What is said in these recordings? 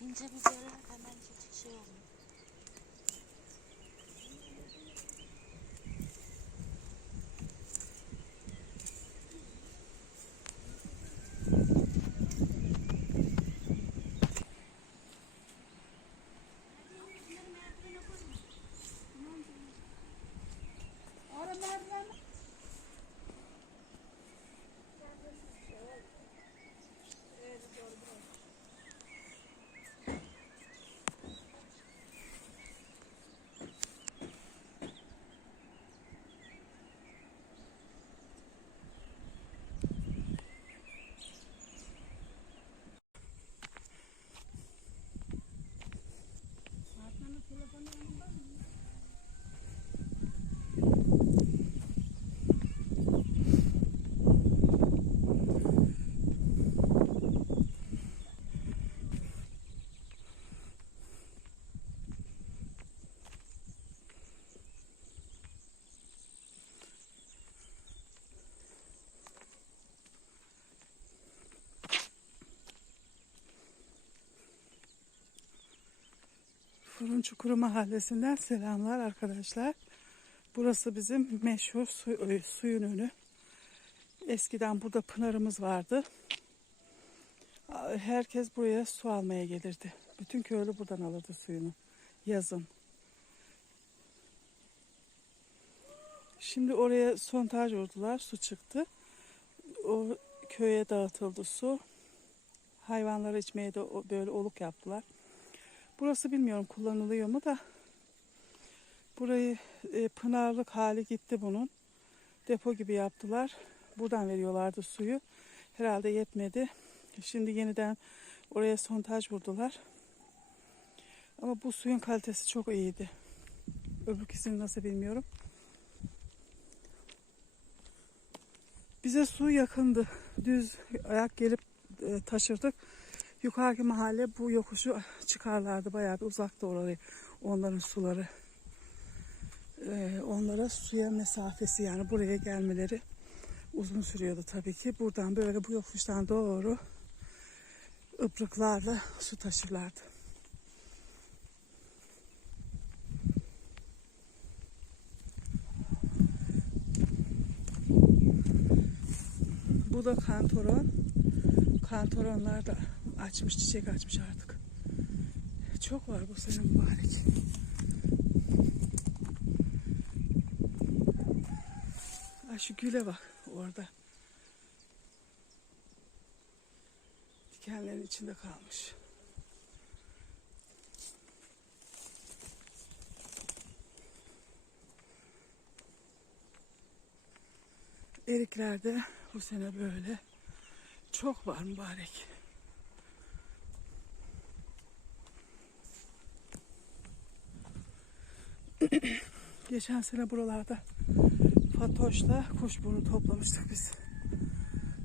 İnce biberler hemen şey olmuyor. Fırın Çukuru Mahallesi'nden selamlar arkadaşlar. Burası bizim meşhur su, ö- suyun önü. Eskiden burada pınarımız vardı. Herkes buraya su almaya gelirdi. Bütün köylü buradan alırdı suyunu yazın. Şimdi oraya sontaj vurdular, su çıktı. O köye dağıtıldı su. Hayvanlara içmeye de böyle oluk yaptılar. Burası bilmiyorum kullanılıyor mu da. Burayı e, pınarlık hali gitti bunun. Depo gibi yaptılar. Buradan veriyorlardı suyu. Herhalde yetmedi. Şimdi yeniden oraya sontaj vurdular. Ama bu suyun kalitesi çok iyiydi. Öbürküsünü nasıl bilmiyorum. Bize su yakındı. Düz ayak gelip e, taşırdık. Yukarıki mahalle bu yokuşu çıkarlardı. Bayağı bir uzakta orayı. Onların suları. Ee, onlara suya mesafesi yani buraya gelmeleri uzun sürüyordu tabii ki. Buradan böyle bu yokuştan doğru ıplıklarla su taşırlardı. Bu da kantoron. Kantoronlar da açmış, çiçek açmış artık. Çok var bu sene mübarek. Ay şu güle bak orada. Dikenlerin içinde kalmış. Erikler de bu sene böyle çok var mübarek. Geçen sene buralarda Fatoş'la kuşburnu toplamıştık biz.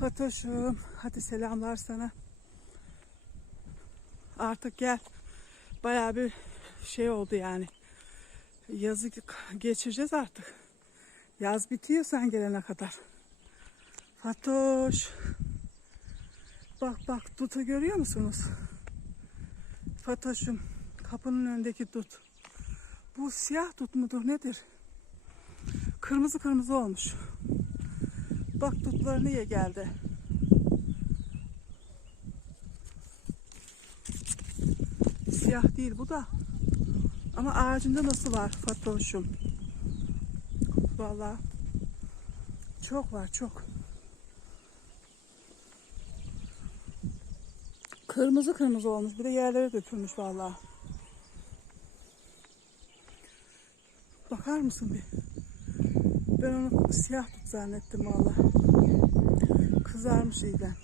Fatoş'um hadi selamlar sana. Artık gel. Bayağı bir şey oldu yani. Yazı geçireceğiz artık. Yaz bitiyor sen gelene kadar. Fatoş. Bak bak dutu görüyor musunuz? Fatoş'um kapının önündeki dut. Bu siyah dut mudur nedir? Kırmızı kırmızı olmuş. Bak dutları niye geldi? Siyah değil bu da. Ama ağacında nasıl var Fatoş'um? Vallahi çok var çok. Kırmızı kırmızı olmuş. Bir de yerlere dökülmüş vallahi. Bakar mısın bir? Ben onu siyah tut zannettim vallahi. Kızarmış iyiden.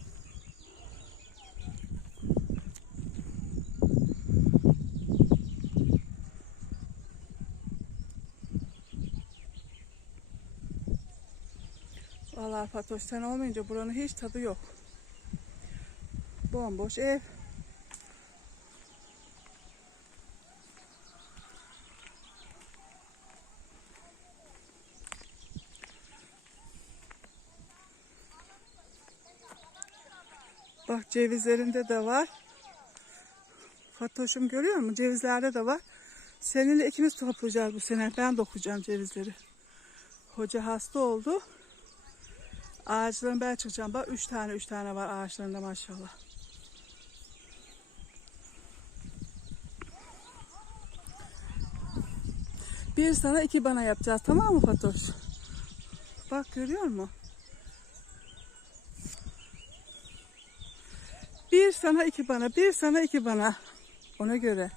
Vallahi Fatoş sen olmayınca buranın hiç tadı yok. Bomboş ev. Cevizlerinde de var. Fatoş'um görüyor musun? Cevizlerde de var. Seninle ikimiz toplayacağız bu sene. Ben dokuyacağım cevizleri. Hoca hasta oldu. Ağaçların ben çıkacağım. Bak üç tane üç tane var ağaçlarında maşallah. Bir sana iki bana yapacağız tamam mı Fatoş? Bak görüyor musun? Bir sana iki bana, bir sana iki bana. Ona göre.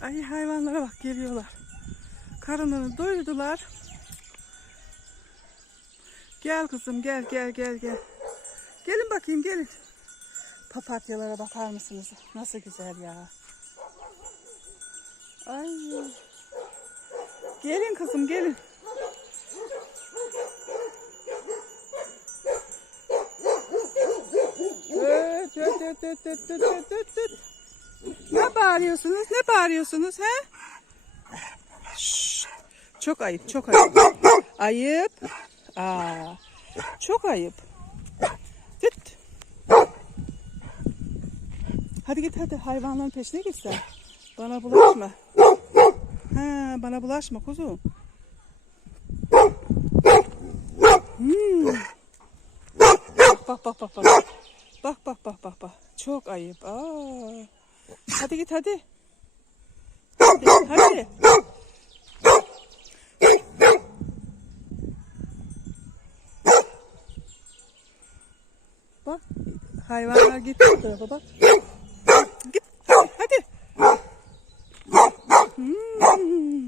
Ay hayvanlara bak geliyorlar. Karınlarını doyurdular. Gel kızım gel gel gel gel. Gelin bakayım gelin. Papatyalara bakar mısınız? Nasıl güzel ya. Ay. Gelin kızım gelin. Öt, öt, öt, öt, öt, öt, öt, öt. Ne bağırıyorsunuz? Ne bağırıyorsunuz he? Şşt. Çok ayıp, çok ayıp. Ayıp. Aa, çok ayıp. Git. Hadi git hadi hayvanların peşine git sen. Bana bulaşma. Ha, bana bulaşma kuzum. Hmm. Bak bak bak bak. Bak bak bak bak bak. Çok ayıp. Aa. Hadi git hadi. Hadi. hadi. Bak hayvanlar gitti bu tarafa bak. Git hadi hadi. Hmm. Ay.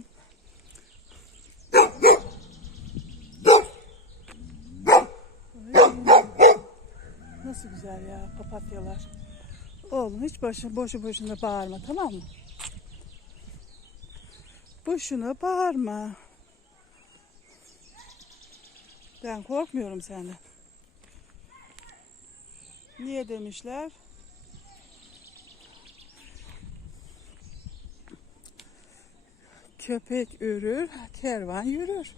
Nasıl güzel ya papatyalar. Oğlum hiç boşu, boşu boşuna bağırma tamam mı? Boşuna bağırma. Ben korkmuyorum senden. Niye demişler? Köpek ürür, kervan yürür.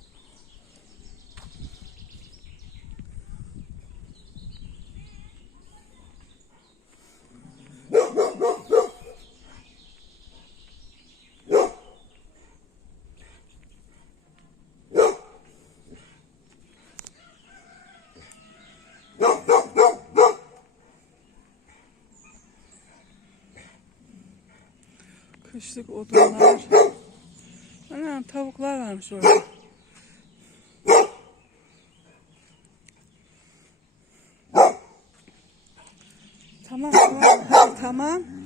Kışlık odunlar. Anam tavuklar varmış orada. Tamam tamam tamam.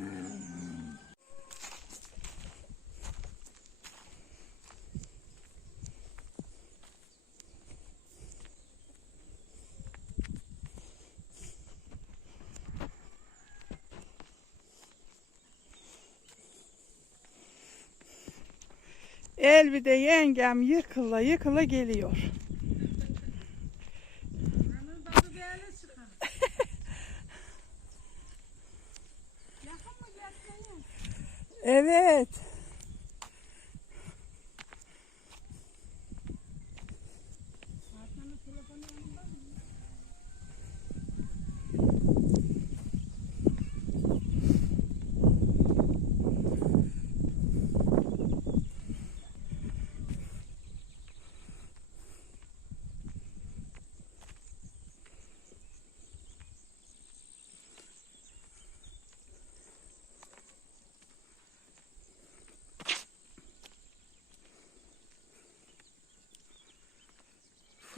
Elbide yengem yıkıla yıkıla geliyor.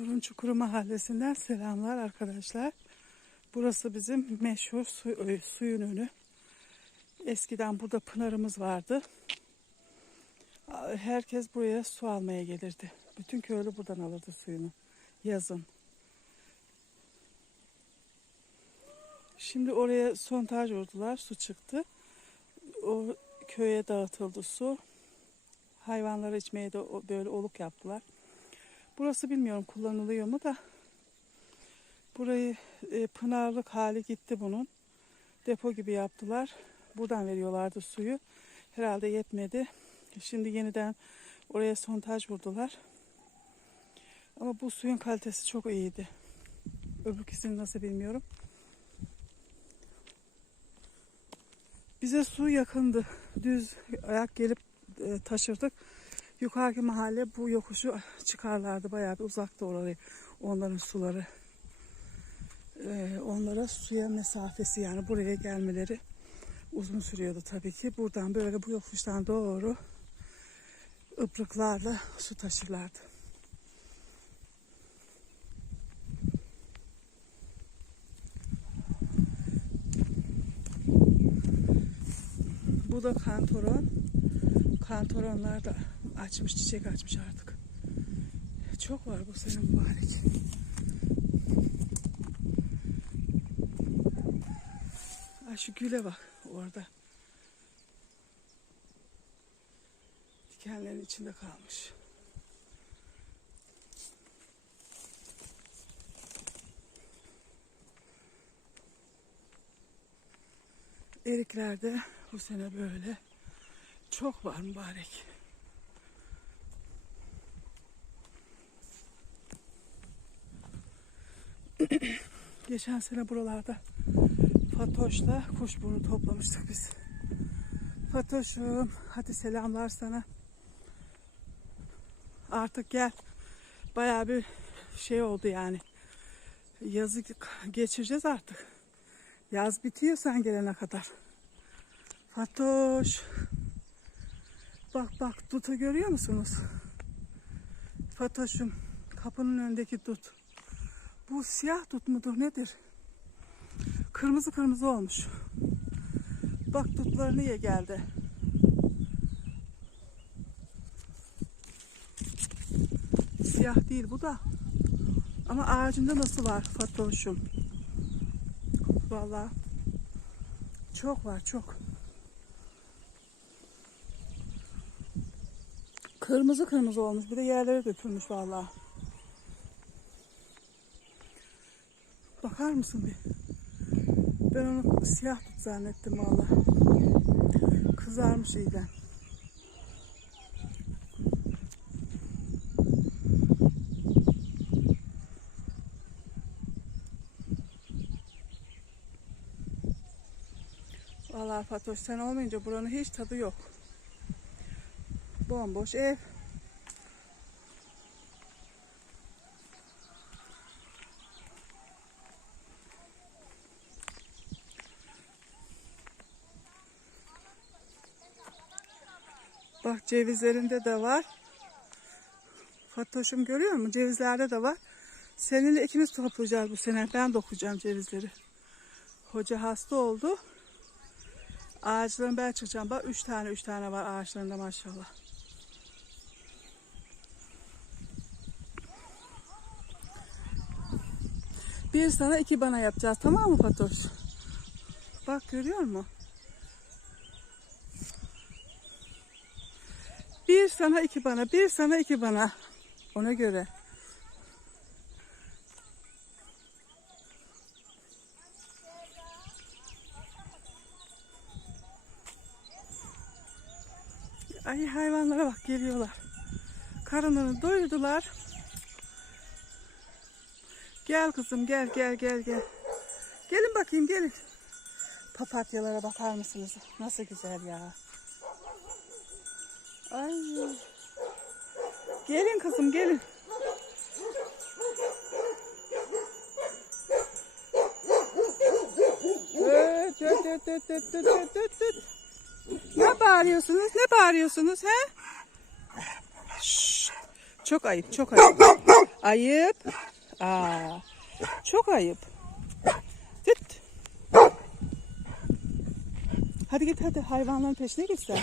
Fırın Çukuru Mahallesi'nden selamlar arkadaşlar. Burası bizim meşhur su, suyun önü. Eskiden burada pınarımız vardı. Herkes buraya su almaya gelirdi. Bütün köylü buradan alırdı suyunu yazın. Şimdi oraya sontaj vurdular, su çıktı. O köye dağıtıldı su. Hayvanlara içmeye de böyle oluk yaptılar. Burası bilmiyorum kullanılıyor mu da. Burayı e, pınarlık hali gitti bunun. Depo gibi yaptılar. Buradan veriyorlardı suyu. Herhalde yetmedi. Şimdi yeniden oraya sontaj vurdular. Ama bu suyun kalitesi çok iyiydi. Öbürküsünü nasıl bilmiyorum. Bize su yakındı. Düz ayak gelip e, taşırdık. Yukarıki mahalle bu yokuşu çıkarlardı. Bayağı bir uzakta orayı. Onların suları. E, onlara suya mesafesi yani buraya gelmeleri uzun sürüyordu tabii ki. Buradan böyle bu yokuştan doğru ıplıklarla su taşırlardı. Bu da kantoron. Kantoronlar da açmış, çiçek açmış artık. Çok var bu sene mübarek. Ay şu güle bak orada. Dikenlerin içinde kalmış. Eriklerde bu sene böyle çok var mübarek. Geçen sene buralarda Fatoş'la kuşburnu toplamıştık biz. Fatoş'um hadi selamlar sana. Artık gel. Bayağı bir şey oldu yani. Yazı geçireceğiz artık. Yaz bitiyor sen gelene kadar. Fatoş. Bak bak dutu görüyor musunuz? Fatoş'um kapının önündeki dut. Bu siyah dut mudur nedir? Kırmızı kırmızı olmuş. Bak dutlarını ye geldi. Siyah değil bu da. Ama ağacında nasıl var Fatoş'um? Vallahi çok var çok. Kırmızı kırmızı olmuş. Bir de yerlere dökülmüş vallahi. Bakar mısın bir? Ben onu siyah tut zannettim vallahi. Kızarmış iyiden. Vallahi Fatoş sen olmayınca buranın hiç tadı yok. Bomboş ev. Cevizlerinde de var. Fatoş'um görüyor musun? Cevizlerde de var. Seninle ikimiz toplayacağız bu sene. Ben dokuyacağım cevizleri. Hoca hasta oldu. Ağaçların ben çıkacağım. Bak üç tane üç tane var ağaçlarında maşallah. Bir sana iki bana yapacağız tamam mı Fatoş? Bak görüyor musun? Bir sana iki bana, bir sana iki bana. Ona göre. Ay hayvanlara bak geliyorlar. Karınlarını doyurdular. Gel kızım gel gel gel gel. Gelin bakayım gelin. Papatyalara bakar mısınız? Nasıl güzel ya. Ay. Gelin kızım gelin. Ne bağırıyorsunuz? Ne bağırıyorsunuz he? Şşş. Çok ayıp, çok ayıp. Ayıp. Aa, çok ayıp. Git. Hadi git hadi hayvanların peşine git sen.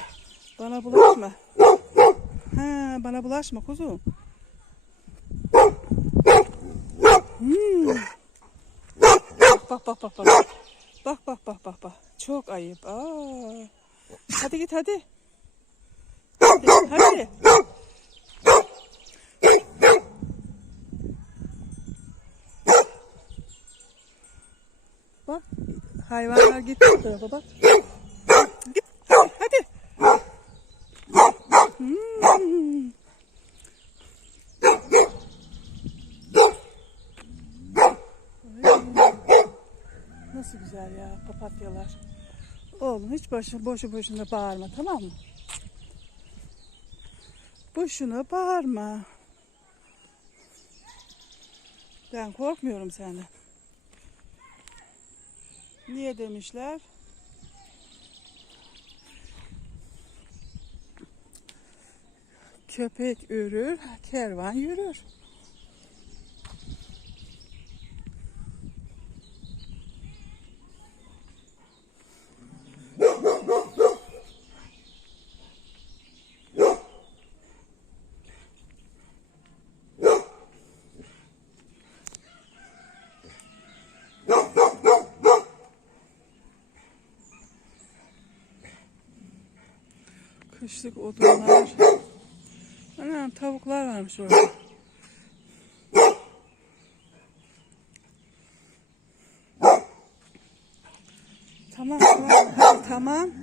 Bana bulaşma. Ha, bana bulaşma kuzum. Hmm. Bak bak bak bak. Bak bak bak bak bak. Çok ayıp. Aa. Hadi git hadi. Hadi. hadi. Bak hayvanlar gitti bu tarafa bak. Git hadi hadi. Hmm. Nasıl güzel ya papatyalar. Oğlum hiç boşu, boşu boşuna bağırma tamam mı? Boşuna bağırma. Ben korkmuyorum senden. Niye demişler? Köpek ürür, kervan yürür. Kışlık odunlar. Anam tavuklar varmış orada. Tamam tamam tamam.